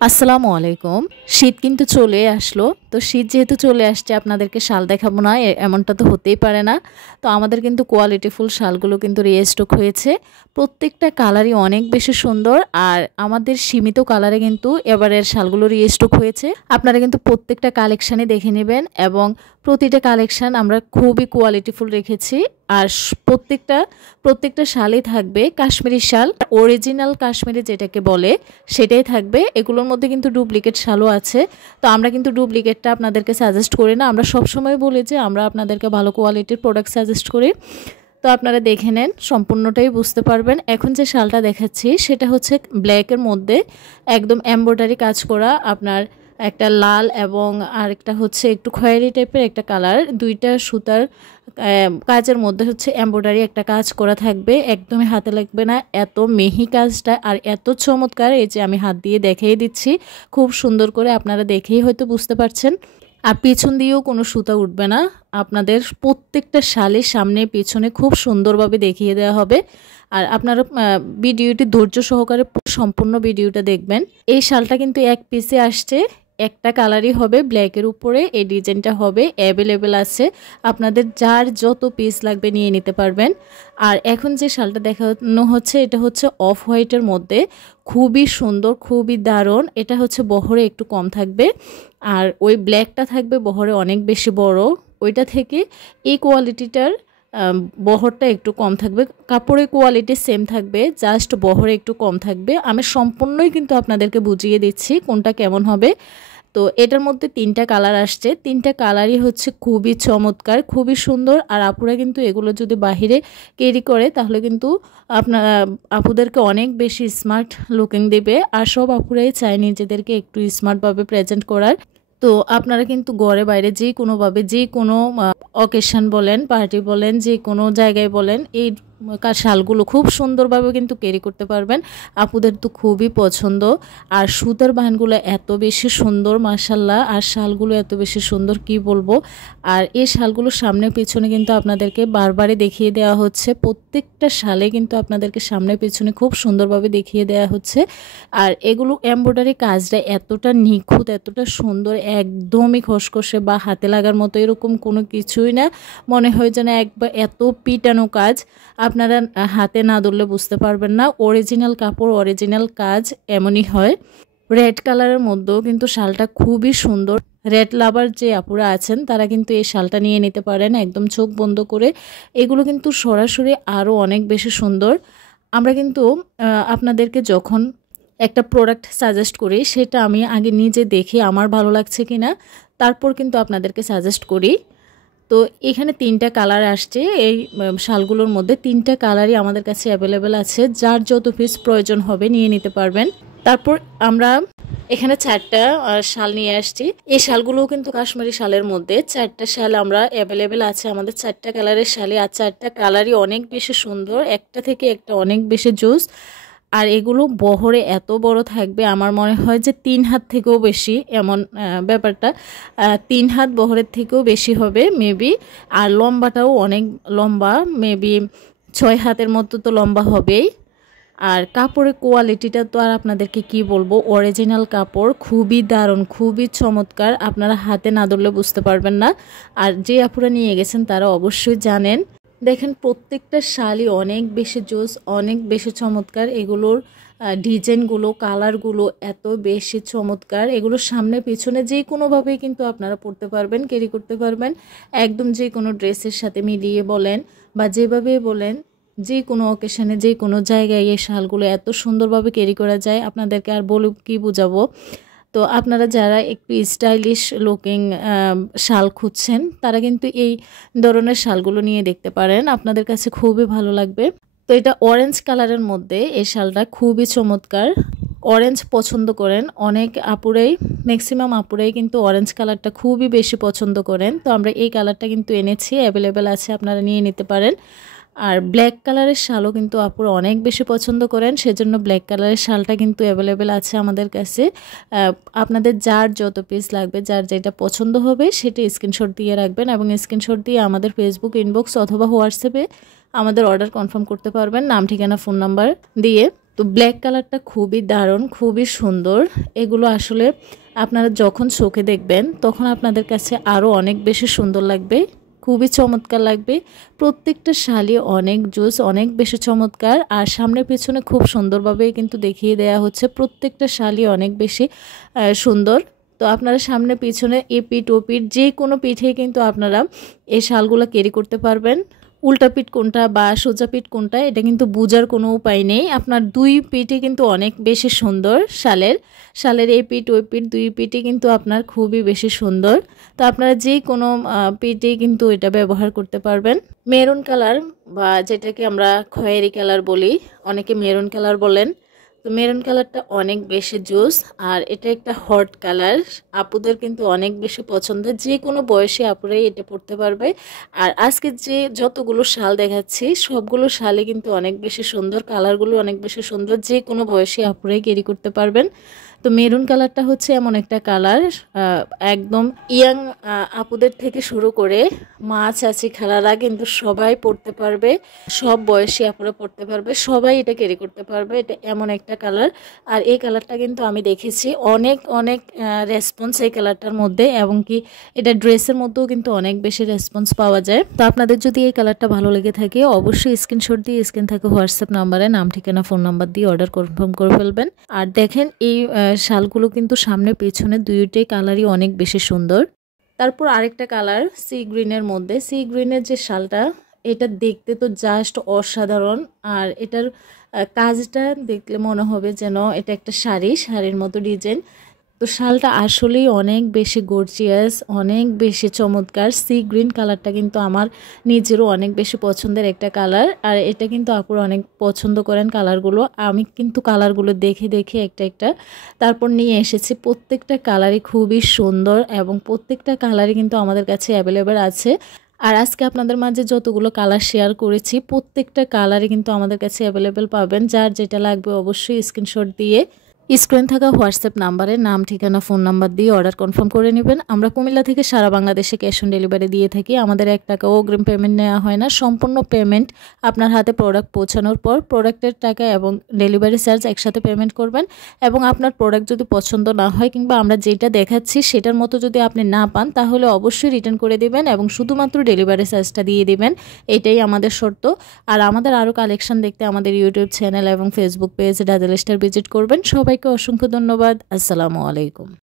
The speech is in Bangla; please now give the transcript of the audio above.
আসসালামু আলাইকুম। শীত কিন্তু চলে আসলো। তো শীত যেহেতু চলে আসছে আপনাদেরকে শাল দেখাবো না এমনটা তো হতেই পারে না। তো আমাদের কিন্তু কোয়ালিটিফুল শালগুলো কিন্তু রিস্টক হয়েছে। প্রত্যেকটা কালারই অনেক বেশি সুন্দর আর আমাদের সীমিত কালারে কিন্তু এবারের শালগুলো রিস্টক হয়েছে। আপনারা কিন্তু প্রত্যেকটা কালেকশানই দেখে নেবেন এবং প্রতিটা কালেকশান আমরা খুবই কোয়ালিটিফুল রেখেছি। আর প্রত্যেকটা শালই থাকবে কাশ্মীরি শাল, অরিজিনাল কাশ্মীরি যেটাকে বলে সেটাই থাকবে। এগুলোর মধ্যে কিন্তু ডুপ্লিকেট শালও আছে। তো আমরা কিন্তু ডুপ্লিকেটটা আপনাদেরকে সাজেস্ট করি না। আমরা সবসময় বলি যে আমরা আপনাদেরকে ভালো কোয়ালিটির প্রোডাক্ট সাজেস্ট করি। তো আপনারা দেখে নেন, সম্পূর্ণটাই বুঝতে পারবেন। এখন যে শালটা দেখাচ্ছি সেটা হচ্ছে ব্ল্যাকের মধ্যে একদম এমব্রয়ডারি কাজ করা, আপনার একটা লাল এবং আরেকটা হচ্ছে একটু খয়েরি টাইপের একটা কালার, দুইটা সুতার কাজের মধ্যে হচ্ছে এমব্রয়ডারি একটা কাজ করা থাকবে। একদমই হাতে লাগবে না, এত মিহি কাজটা আর এত চমৎকার। এই যে আমি হাত দিয়ে দেখিয়ে দিচ্ছি খুব সুন্দর করে, আপনারা দেখেই হয়তো বুঝতে পারছেন। আর পিছন দিয়েও কোনো সুতা উঠবে না। আপনাদের প্রত্যেকটা শালের সামনে পিছনে খুব সুন্দরভাবে দেখিয়ে দেওয়া হবে। আর আপনারা ভিডিওটি ধৈর্য সহকারে সম্পূর্ণ ভিডিওটা দেখবেন। এই শালটা কিন্তু এক পিসে আসছে, একটা কালারই হবে, ব্ল্যাকের উপরে এই ডিজাইনটা হবে। অ্যাভেলেবেল আছে, আপনাদের যার যত পিস লাগবে নিয়ে নিতে পারবেন। আর এখন যে শালটা দেখানো হচ্ছে এটা হচ্ছে অফ হোয়াইটের মধ্যে, খুবই সুন্দর, খুবই দারুণ। এটা হচ্ছে বহরে একটু কম থাকবে আর ওই ব্ল্যাকটা থাকবে বহরে অনেক বেশি বড়। ওইটা থেকে এই কোয়ালিটিটার বহরটা একটু কম থাকবে। কাপড়ের কোয়ালিটি সেম থাকবে, জাস্ট বহরে একটু কম থাকবে। আমি সম্পূর্ণই কিন্তু আপনাদেরকে বুঝিয়ে দিচ্ছি কোনটা কেমন হবে। তো এটার মধ্যে তিনটা কালার আসছে, তিনটা কালারই হচ্ছে খুবই চমৎকার, খুবই সুন্দর। আর আপুরা কিন্তু এগুলো যদি বাহিরে ক্যারি করে তাহলে কিন্তু আপনার আপুদেরকে অনেক বেশি স্মার্ট লুকিং দেবে। আর সব আপুরাই চায় নিজেদেরকে একটু স্মার্টভাবে প্রেজেন্ট করার। তো আপনারা কিন্তু ঘরে বাইরে যে কোনোভাবে যে কোনো অকেশন বলেন, পার্টি বলেন, যে কোনো জায়গায় বলেন, এই শালগুলো খুব সুন্দরভাবে কিন্তু ক্যারি করতে পারবেন। আপুদের তো খুবই পছন্দ। আর সুতার বাহানগুলো এত বেশি সুন্দর মাশাল্লাহ, আর শালগুলো এত বেশি সুন্দর কি বলবো। আর এই শালগুলোর সামনে পিছনে কিন্তু আপনাদেরকে বারবারই দেখিয়ে দেওয়া হচ্ছে, প্রত্যেকটা শালে কিন্তু আপনাদেরকে সামনে পিছনে খুব সুন্দরভাবে দেখিয়ে দেওয়া হচ্ছে। আর এগুলো এমব্রয়ডারি কাজটা এতটা নিখুঁত, এতটা সুন্দর, একদমই খসখসে বা হাতে লাগার মতো এরকম কোনো কিছুই না। মনে হয় যেন একবার এত পিটানো কাজ, আপনারা হাতে না ধরলে বুঝতে পারবেন না। অরিজিনাল কাপড়, অরিজিনাল কাজ এমনই হয়। রেড কালারের মধ্যেও কিন্তু শালটা খুবই সুন্দর। রেড লাভার যে আপুরা আছেন তারা কিন্তু এই শালটা নিয়ে নিতে পারেন একদম চোখ বন্ধ করে। এগুলো কিন্তু সরাসরি আরও অনেক বেশি সুন্দর। আমরা কিন্তু আপনাদেরকে যখন একটা প্রোডাক্ট সাজেস্ট করি সেটা আমি আগে নিজে দেখি আমার ভালো লাগছে কিনা, তারপর কিন্তু আপনাদেরকে সাজেস্ট করি। তো এখানে তিনটা কালার আসছে, এই শালগুলোর মধ্যে তিনটা কালারই আমাদের কাছে অ্যাভেলেবেল আছে। যার যত পিস প্রয়োজন হবে নিয়ে নিতে পারবেন। তারপর আমরা এখানে চারটা শাল নিয়ে আসছি। এই শালগুলোও কিন্তু কাশ্মীরি শালের মধ্যে, চারটা শাল আমরা অ্যাভেলেবেল আছে আমাদের, চারটা কালারের শালে। আর চারটা কালারই অনেক বেশি সুন্দর, একটা থেকে একটা অনেক বেশি জুস। আর এগুলো বহরে এত বড় থাকবে, আমার মনে হয় যে 3 হাত থেকেও বেশি, এমন ব্যাপারটা 3 হাত বহরের থেকেও বেশি হবে মেবি। আর লম্বাটাও অনেক লম্বা, মেবি 6 হাতের মতো তো লম্বা হবেই। আর কাপড়ের কোয়ালিটিটা তো আর আপনাদেরকে কি বলবো, অরিজিনাল কাপড়, খুবই দারুণ, খুবই চমৎকার। আপনারা হাতে না ধরলে বুঝতে পারবেন না। আর যে আপুরা নিয়ে গেছেন তারা অবশ্যই জানেন। দেখেন প্রত্যেকটা শালই অনেক বেশি জোস, অনেক বেশি চমৎকার। এগুলোর ডিজাইনগুলো, কালারগুলো এত বেশি চমৎকার। এগুলোর সামনে পিছনে যে কোনোভাবেই কিন্তু আপনারা পরতে পারবেন, ক্যারি করতে পারবেন। একদম যে কোনো ড্রেসের সাথে মিলিয়ে বলেন বা যেভাবে বলেন, যে কোনো অকেশনে যে কোনো জায়গায় এই শালগুলো এত সুন্দরভাবে ক্যারি করা যায়, আপনাদেরকে আর বলে কি বোঝাবো। তো আপনারা যারা একটু স্টাইলিশ লুকিং শাল খুঁজছেন তারা কিন্তু এই ধরনের শালগুলো নিয়ে দেখতে পারেন, আপনাদের কাছে খুবই ভালো লাগবে। তো এটা অরেঞ্জ কালারের মধ্যে, এই শালটা খুবই চমৎকার। অরেঞ্জ পছন্দ করেন অনেক আপুরাই, ম্যাক্সিমাম আপুরাই কিন্তু অরেঞ্জ কালারটা খুবই বেশি পছন্দ করেন। তো আমরা এই কালারটা কিন্তু এনেছি, অ্যাভেলেবেল আছে, আপনারা নিয়ে নিতে পারেন। আর ব্ল্যাক কালারের শালও কিন্তু আপুরা অনেক বেশি পছন্দ করেন, সেজন্য ব্ল্যাক কালারের শালটা কিন্তু অ্যাভেলেবেল আছে আমাদের কাছে। আপনাদের যার যত পিস লাগবে, যার যেটা পছন্দ হবে সেটা স্ক্রিনশট দিয়ে রাখবেন এবং স্ক্রিনশট দিয়ে আমাদের ফেসবুক ইনবক্স অথবা হোয়াটসঅ্যাপে আমাদের অর্ডার কনফার্ম করতে পারবেন, নাম ঠিকানা ফোন নাম্বার দিয়ে। তো ব্ল্যাক কালারটা খুবই দারুণ, খুবই সুন্দর। এগুলো আসলে আপনারা যখন চোখে দেখবেন তখন আপনাদের কাছে আরও অনেক বেশি সুন্দর লাগবে, খুবই চমৎকার লাগবে। প্রত্যেকটা শাড়ি অনেক জোস, অনেক বেশি চমৎকার। আর সামনে পেছনে খুব সুন্দরভাবেই কিন্তু দেখিয়ে দেওয়া হচ্ছে। প্রত্যেকটা শাড়ি অনেক বেশি সুন্দর। তো আপনারা সামনে পিছনে এপিঠ ওপিঠ যে কোনো পিঠে কিন্তু আপনারা এই শালগুলো ক্যারি করতে পারবেন। উল্টা পিঠ কোনটা বা সোজা পিঠ কোনটা এটা কিন্তু বোঝার কোনো উপায় নেই। আপনার দুই পিঠে কিন্তু অনেক বেশি সুন্দর। শালের এই পিঠ ওই পিঠ দুই পিঠে কিন্তু আপনার খুবই বেশি সুন্দর। তো আপনারা যে কোনো পিঠে কিন্তু এটা ব্যবহার করতে পারবেন। মেরুন কালার বা যেটাকে আমরা খয়েরি কালার বলি, অনেকে মেরুন কালার বলেন। তো মেরুন কালারটা অনেক বেশি জোস, আর এটা একটা হট কালার। আপুদের কিন্তু অনেক বেশি পছন্দের, যে কোনো বয়সী আপুরাই এটা পরতে পারবে। আর আজকে যে যতগুলো শাল দেখাচ্ছি সবগুলো শালই কিন্তু অনেক বেশি সুন্দর, কালারগুলো অনেক বেশি সুন্দর, যে কোনো বয়সী আপুরাই ক্যারি করতে পারবেন। তো মেরুন কালারটা হচ্ছে এমন একটা কালার, একদম ইয়াং আপুদের থেকে শুরু করে মা চাচি খালারা কিন্তু সবাই পরতে পারবে, সব বয়সী আপুরা পরতে পারবে, সবাই এটা ক্যারি করতে পারবে। এটা এমন একটা কালার। আর এই কালারটা কিন্তু আমি দেখেছি অনেক অনেক রেসপন্স এই কালারটার মধ্যে, এবং কি এটা ড্রেসের মধ্যেও কিন্তু অনেক বেশি রেসপন্স পাওয়া যায়। তো আপনাদের যদি এই কালারটা ভালো লেগে থাকে অবশ্যই স্ক্রিনশট দিয়ে স্ক্রিন থাকে হোয়াটসঅ্যাপ নাম্বারে নাম ঠিকানা ফোন নাম্বার দিয়ে অর্ডার কনফার্ম করে ফেলবেন। আর দেখেন এই শালগুলো কিন্তু সামনে পেছনে দুইটাই কালারই অনেক বেশি সুন্দর। তারপর আরেকটা কালার সি গ্রিনের মধ্যে, সি গ্রিনের যে শালটা এটা দেখতে তো জাস্ট অসাধারণ। আর এটার কাজটা দেখলে মনে হবে যেন এটা একটা শাড়ির মতো ডিজাইন। তো শালটা আসলেই অনেক বেশি গর্জিয়াস, অনেক বেশি চমৎকার। সি গ্রিন কালারটা কিন্তু আমার নিজেরও অনেক বেশি পছন্দের একটা কালার। আর এটা কিন্তু আপুরা অনেক পছন্দ করেন কালারগুলো। আমি কিন্তু কালারগুলো দেখে দেখে একটা তারপর নিয়ে এসেছি। প্রত্যেকটা কালারই খুবই সুন্দর এবং প্রত্যেকটা কালারই কিন্তু আমাদের কাছে অ্যাভেলেবেল আছে। আর আজকে আপনাদের মাঝে যতগুলো কালার শেয়ার করেছি প্রত্যেকটা কালারই কিন্তু আমাদের কাছে অ্যাভেলেবেল পাবেন। যার যেটা লাগবে অবশ্যই স্ক্রিনশট দিয়ে স্ক্রিন থাকা হোয়াটসঅ্যাপ নাম্বারে নাম ঠিকানা ফোন নাম্বার দিয়ে অর্ডার কনফার্ম করে নেবেন। আমরা কুমিল্লা থেকে সারা বাংলাদেশে ক্যাশ অন ডেলিভারি দিয়ে থাকি। আমাদের 1 টাকাও অগ্রিম পেমেন্ট নেওয়া হয় না। সম্পূর্ণ পেমেন্ট আপনার হাতে প্রোডাক্ট পৌঁছানোর পর প্রোডাক্টের টাকা এবং ডেলিভারি চার্জ একসাথে পেমেন্ট করবেন। এবং আপনার প্রোডাক্ট যদি পছন্দ না হয় কিংবা আমরা যেটা দেখাচ্ছি সেটার মতো যদি আপনি না পান তাহলে অবশ্যই রিটার্ন করে দিবেন এবং শুধুমাত্র ডেলিভারি চার্জটা দিয়ে দিবেন। এটাই আমাদের শর্ত। আর আমাদের আরও কালেকশন দেখতে আমাদের ইউটিউব চ্যানেল এবং Facebook page dazzle star visit করবেন। সবাইকে অসংখ্য ধন্যবাদ। আসসালামু আলাইকুম।